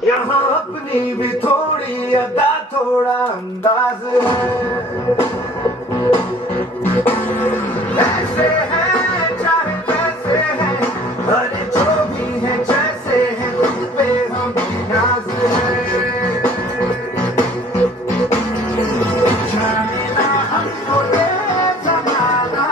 यहाँ अपनी भी थोड़ी अदा थोड़ा अंदाज है। ऐसे हैं चाहे जैसे हैं, अरे जो भी हैं जैसे हैं, उन पे हम नाज है। जाने ना हमको ये जमाना,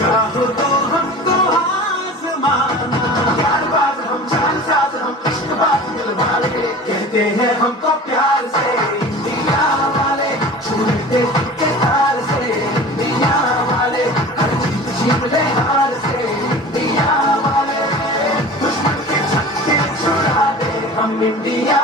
चाहो तो हमको आज़माना। प्यारबाज हम, जानसाज हम, इश्कबाज दिलवाले, कहते हैं हमको प्यार से इंडिया वाले, छूटे के तार से इंडिया वाले, हर जीत छीन ले हार से इंडिया वाले, दुश्मन के छक्के छुड़ा दे हम इंडिया